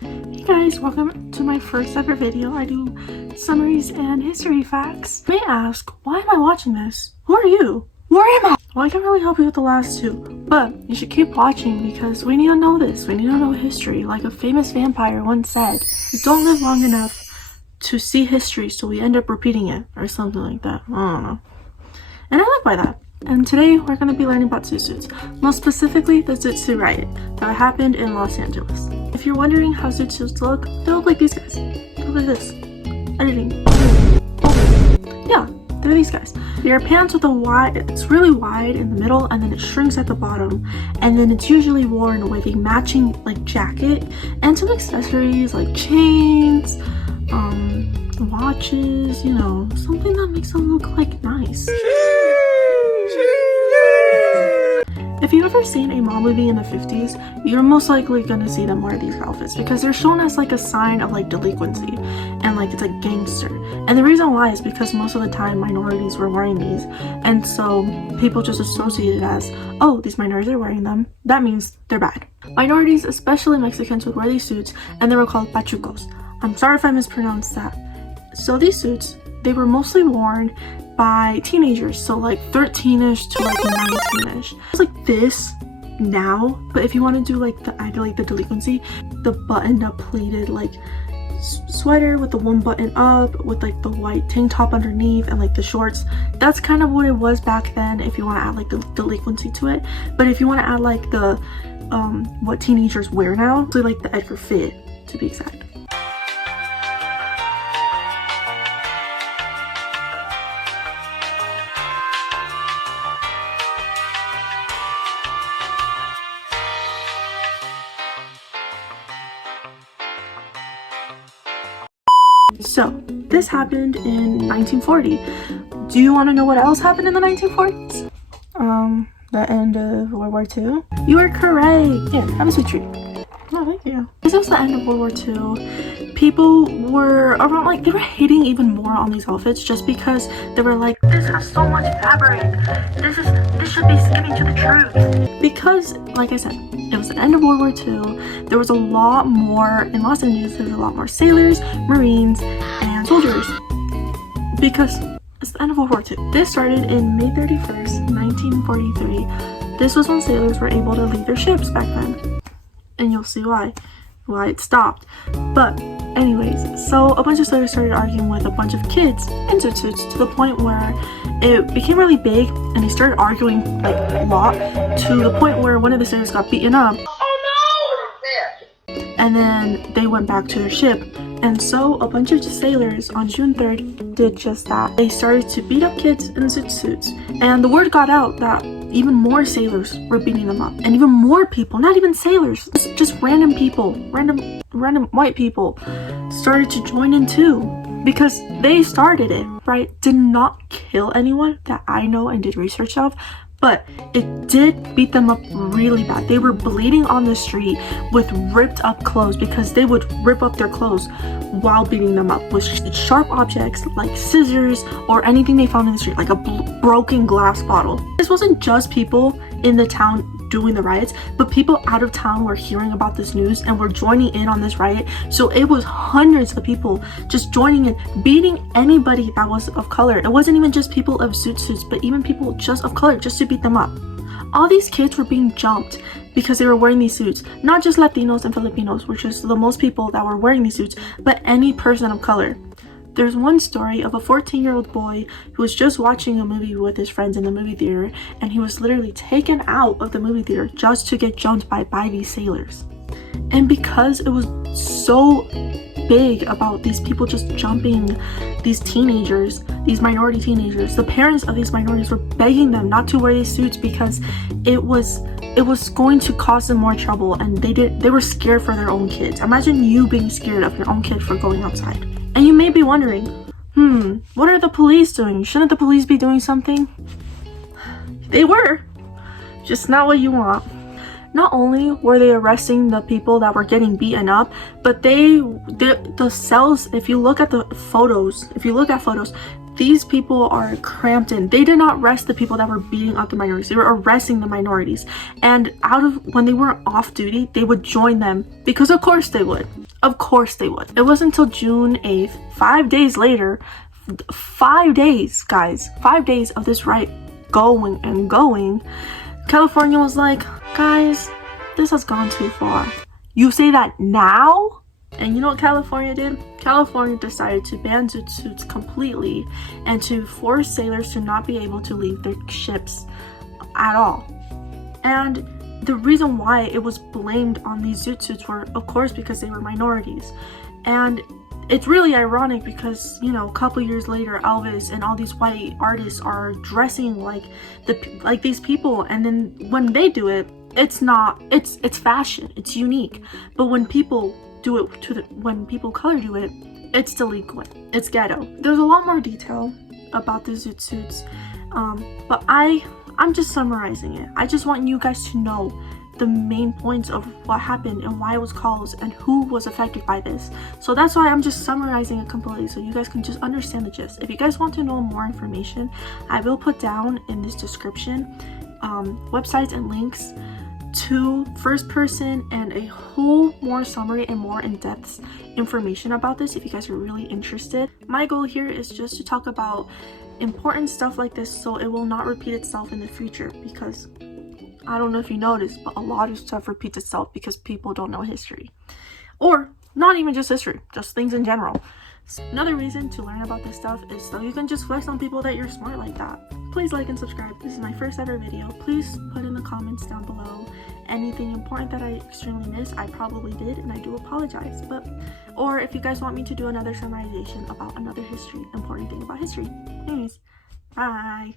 Hey guys, welcome to my first ever video. I do summaries and history facts. You may ask, why am I watching this? Who are you? Where am I? Well, I can't really help you with the last two, but you should keep watching because we need to know this. We need to know history. Like a famous vampire once said, we don't live long enough to see history, so we end up repeating it, or something like that. I don't know. And I live by that. And today we're going to be learning about zoot suits, most specifically the zoot suit riot that happened in Los Angeles. If you're wondering how zoot suits look, they look like these guys. They look like this. Editing. Yeah, they're these guys. They're pants with a wide, it's really wide in the middle and then it shrinks at the bottom. And then it's usually worn with a matching like jacket and some accessories like chains, watches, you know, something that makes them look like nice. If you've ever seen a mob movie in the 50s, you're most likely gonna see them wear these outfits because they're shown as like a sign of like delinquency and like it's a gangster. And the reason why is because most of the time minorities were wearing these, and so people just associate it as, oh, these minorities are wearing them, that means they're bad. Minorities, especially Mexicans, would wear these suits and they were called pachucos. I'm sorry if I mispronounced that. So these suits, they were mostly worn by teenagers, so like 13ish to like 19ish. It's like this now, but if you want to do like the delinquency, the buttoned up pleated like sweater with the one button up with like the white tank top underneath and like the shorts, that's kind of what it was back then if you want to add like the delinquency to it. But if you want to add like the what teenagers wear now, so like the Edgar fit to be exact. So this happened in 1940. Do you want to know what else happened in the 1940s? The end of World War II? You are correct. Here, have a sweet treat. Oh, thank you. This was the end of World War II. People were around, like, they were hating even more on these outfits just because they were like, this has so much fabric. This should be skinny to the truth. Because, like I said, it was the end of World War II. There was a lot more, in Los Angeles, there was a lot more sailors, Marines, and soldiers. Because it's the end of World War II. This started in May 31st, 1943. This was when sailors were able to leave their ships back then. And you'll see why it stopped. But anyways, so a bunch of sailors started arguing with a bunch of kids in zoot suits to the point where it became really big and they started arguing like a lot to the point where one of the sailors got beaten up. And then they went back to their ship. And so a bunch of sailors on June 3rd did just that. They started to beat up kids in zoot suits. And the word got out that even more sailors were beating them up. And even more people, not even sailors, just random people, random white people started to join in too. Because they started it, right? Did not kill anyone that I know and did research of. But it did beat them up really bad. They were bleeding on the street with ripped up clothes because they would rip up their clothes while beating them up with sharp objects like scissors or anything they found in the street, like a broken glass bottle. This wasn't just people in the town doing the riots, but people out of town were hearing about this news and were joining in on this riot. So it was hundreds of people just joining in, beating anybody that was of color. It wasn't even just people of zoot suits, but even people just of color, just to beat them up. All these kids were being jumped because they were wearing these suits. Not just Latinos and Filipinos, which is the most people that were wearing these suits, but any person of color. There's one story of a 14-year-old boy who was just watching a movie with his friends in the movie theater, and he was literally taken out of the movie theater just to get jumped by these sailors. And because it was so big about these people just jumping these teenagers, these minority teenagers, the parents of these minorities were begging them not to wear these suits because it was going to cause them more trouble, and they were scared for their own kids. Imagine you being scared of your own kid for going outside. And you may be wondering, what are the police doing? Shouldn't the police be doing something? They were, just not what you want. Not only were they arresting the people that were getting beaten up, but the cells, if you look at photos, these people are cramped in. They did not arrest the people that were beating up the minorities. They were arresting the minorities. And when they were off duty, they would join them because of course they would. Of course they would. It wasn't until June 8th, 5 days later, 5 days, guys, 5 days of this riot going and going, California was like, guys, this has gone too far. You say that now? And you know what California did? California decided to ban zoot suits completely and to force sailors to not be able to leave their ships at all. And the reason why it was blamed on these zoot suits were, of course, because they were minorities. And it's really ironic because, you know, a couple years later, Elvis and all these white artists are dressing like these people, and then when they do it, it's fashion, it's unique. But when people do it when people color do it, it's delinquent, it's ghetto. There's a lot more detail about the zoot suits, but I'm just summarizing it. I just want you guys to know the main points of what happened and why it was closed and who was affected by this. So that's why I'm just summarizing it completely so you guys can just understand the gist. If you guys want to know more information, I will put down in this description websites and links to first person and a whole more summary and more in-depth information about this if you guys are really interested. My goal here is just to talk about important stuff like this so it will not repeat itself in the future, because I don't know if you noticed, but a lot of stuff repeats itself because people don't know history. Or not even just history, just things in general. So another reason to learn about this stuff is so you can just flex on people that you're smart like that. Please like and subscribe. This is my first ever video. Please put in the comments down below anything important that I extremely missed. I probably did, and I do apologize. Or if you guys want me to do another summarization about another important thing about history. Anyways, bye.